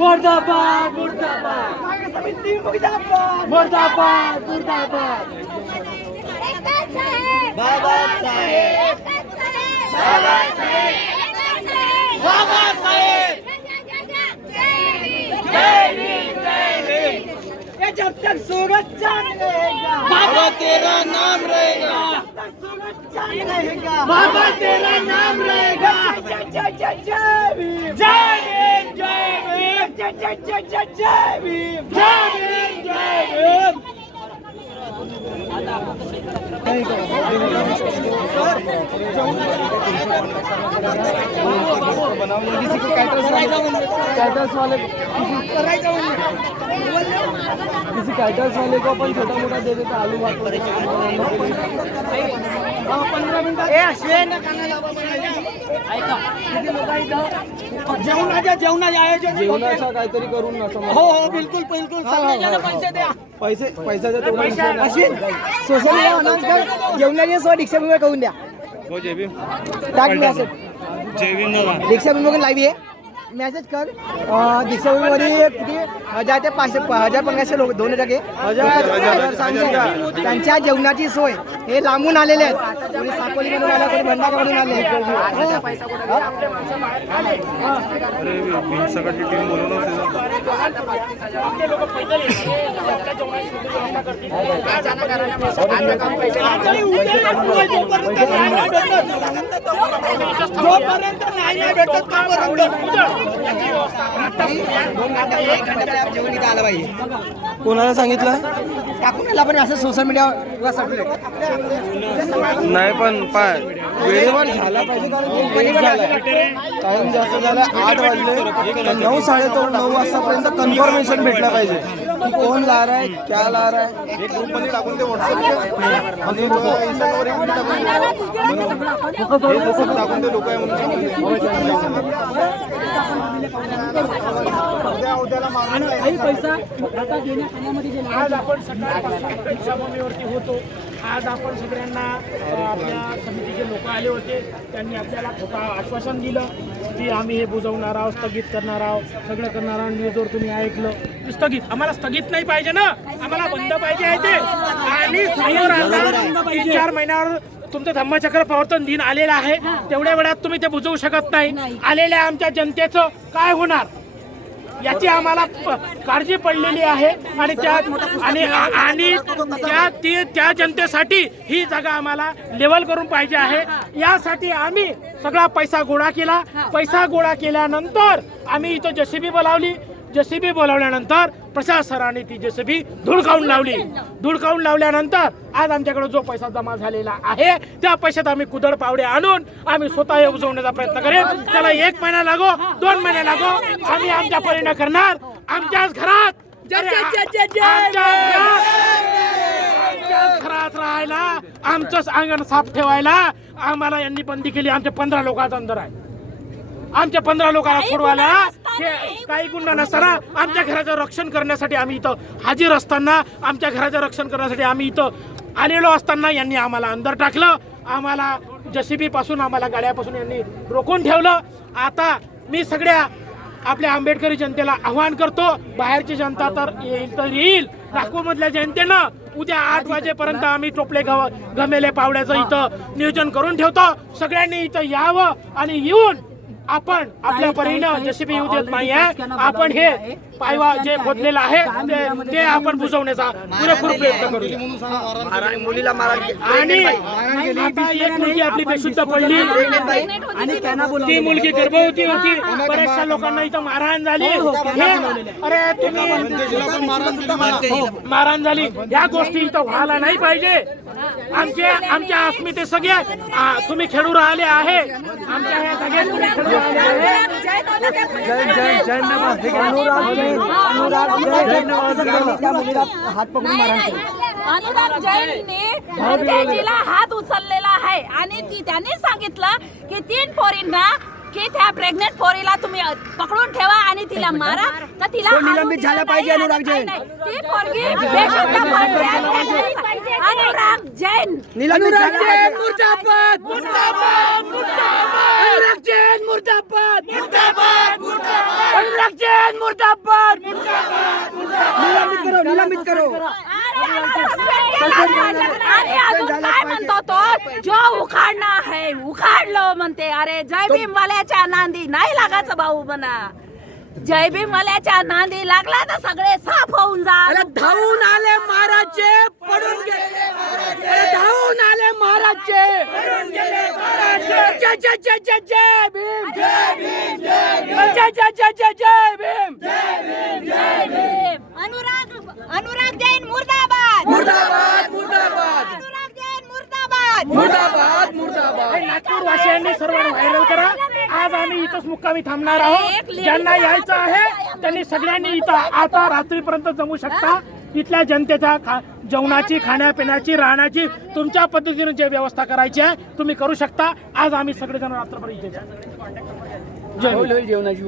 मुर्दाबाद मुर्दाबाद मुर्दाबाद मुर्दाबाद बाबासाहेब जब तक सूरज चांद रहेगा। बाबा तेरा नाम रहेगा। तक सूरज चांद रहेगा। बाबा तेरा नाम रहेगा। जय जय जय जय भीम। जय भीम जय भीम। जय जय जय जय जय भीम। जय भीम जय भीम। कैटर्स वाले किसी कैटर्स वाले को अपन छोटा मोटा दे देते आलू जेवणाच्या जेवणाच्या आयोजन जेवणाचा काहीतरी करून ना हो हो बिलकुल बिलकुल पैसे द्या. पैसे पैशाचा सोशल मीडिया अनाउन्स कर जेवणाच्या सोबत दीक्षा भीम करून द्या टाक मेसेज दीक्षा भीम लाईव्ह आहे मेसेज कर। अं, दीक्षा भीममध्ये किती हजार ते पाचशे हजार पंधराशे लोक दोन हजार घे हजार त्यांच्या जेवणाची सोय हे लांबून आलेले आहेत. कोणी साकोली मधून आले कोणी आले. जोपर्यंत नाही नाही भेटत इथं आलं पाहिजे कोणाला सांगितलं? टाकून पण असं सोशल मीडियावर नाही पण पाय. वेळेवर झाला पाहिजे. टाइम जास्त झाला आठ वाजले. तर नऊ साडे नऊ वाजतापर्यंत कन्फर्मेशन भेटलं पाहिजे. कोण ला रहा है क्या ला रहा है एक ग्रुपमध्ये. टाकून ते व्हॉट्सअपचे आणि इंस्टावर एक टाकून टाकून ते लोक आहे. आज आपण सकाळपासून दीक्षाभूमीवरती होतो. आज आपण सगळ्यांना आपल्या समितीचे लोक आले होते. त्यांनी आपल्याला खोटा आश्वासन दिलं की आम्ही हे बुजवणार आहोत स्थगित करणार आहोत. सगळं करणार आहोत. न्यूजवर तुम्ही ऐकलं. स्थगित. आम्हाला स्थगित नाही पाहिजे ना. आम्हाला बंद पाहिजे आहे ते. आणि समोर आता तीन चार महिन्यावर तुमचं धम्मचक्र प्रवर्तन दिन आलेला आहे. तेवढ्या वेळात तुम्ही ते बुजवू शकत नाही. आलेल्या आमच्या जनतेचं काय होणार? याची आम्हाला प- काळजी पडलेली आहे. आणि त्या आणि आणि त्या ती त्या जनतेसाठी ही जागा आम्हाला लेवल करून पाहिजे आहे. यासाठी आम्ही सगळा पैसा गोळा केला. पैसा गोळा केल्यानंतर आम्ही इथं जेसीबी बोलावली. जेसीबी बोलावल्यानंतर प्रशासनाने ती जेसीबी धुडकावून लावली. धुडकावून लावल्यानंतर आज आमच्याकडे जो पैसा जमा झालेला आहे त्या पैशात आम्ही कुदळ पावडे आणून आम्ही स्वतः उजवण्याचा प्रयत्न करेन. त्याला एक महिना लागो दोन महिने लागो आम्ही आमच्या परीने करणार. आमच्याच घरात आमच्याच घरात राहायला आमचंच अंगण साफ ठेवायला आम्हाला यांनी बंदी केली. आमच्या पंधरा लोकांचा अंदर आहे. आमच्या पंधरा लोकांना सोडवायला. काही गुन्हा नसताना. आमच्या घराचं रक्षण करण्यासाठी आम्ही इथं हाजीर असताना आमच्या घराचं रक्षण करण्यासाठी आम्ही इथं आलेलो असताना यांनी आम्हाला अंदर टाकलं. आम्हाला जसीबी पासून आम्हाला गाड्यापासून यांनी रोखून ठेवलं. आता मी सगळ्या आपल्या आंबेडकरी जनतेला आव्हान करतो. बाहेरची जनता तर येईल तर येईल. नागपूरमधल्या जनतेनं उद्या आठ वाजेपर्यंत आम्ही टोपले गव गमेले पावड्याचं इथं नियोजन करून ठेवतो. सगळ्यांनी इथं यावं आणि येऊन आपण आपल्या परीनं जसे येऊ देत नाही आहे आपण हे पायवा जे खोदलेलं आहे ते- ते आपण बुजवण्याचा पुरेपूर प्रयत्न करू मुलीला मारा आणि आता एक मुलगी आपली बेशुद्ध पडली. ती मुलगी गर्भवती होती. बऱ्याचशा लोकांना इथं मारहाण झाली. हे अरे तुम्ही मारहाण झाली. या गोष्टी इथं व्हायला नाही पाहिजे. आमचे आमच्या अस्मिते सगळे तुम्ही खेळू राहिले आहे. आमच्या तुम्ही खेळू राहिले आहे. अनुराग जैनने भरतेजीला हात उचललेला आहे. आणि ती त्यांनी सांगितलं की तीन पोरींना की त्या प्रेग्नेंट पोरीला तुम्ही पकडून ठेवा आणि तिला मारा तर तिला निलंबित झाला पाहिजे, अनुराग आणि जैन. ती पोरगी बेशुद्ध पडली आहे. अनुराग जैन निलंबित झाला पाहिजे. मुर्दाबाद मुर्दाबाद मुर्दाबाद अनुराग जैन मुर्दाबाद मुर्दाबाद मुर्दाबाद अनुराग जैन मुर्दाबाद मुर्दाबाद निलंबित करो निलंबित करो आणि अजून काय म्हणतो तो जो उखाडना है उखाड लो म्हणते. अरे जय भीम वाल्याच्या नांदी नाही लागायचं भाऊ म्हणा. जय भीम वाल्याच्या नांदी लागला तर सगळे साफ होऊन जा. अरे धावून आले महाराजचे पडून गेले अरे धावून आले महाराजचे पडून गेले जय जय जय जय जय भीम. जय भीम जय जय जय जय जय भीम. अनुराग अनुराग जैन मुर्दाबाद. मुर्दाबाद. मुर्दाबाद मुर्दाबाद. नागपूर वासियांनी सर्व व्हायरल करा. आज आम्ही इथंच मुक्कामी थांबणार आहोत. ज्यांना यायचं आहे त्यांनी सगळ्यांनी इथं आता रात्रीपर्यंत जमू शकता. इथल्या जनतेच्या खा जेवणाची खाण्यापिण्याची राहण्याची तुमच्या पद्धतीने जे व्यवस्था करायची आहे तुम्ही करू शकता. आज आम्ही सगळेजण रात्रभर इथे जेवणाची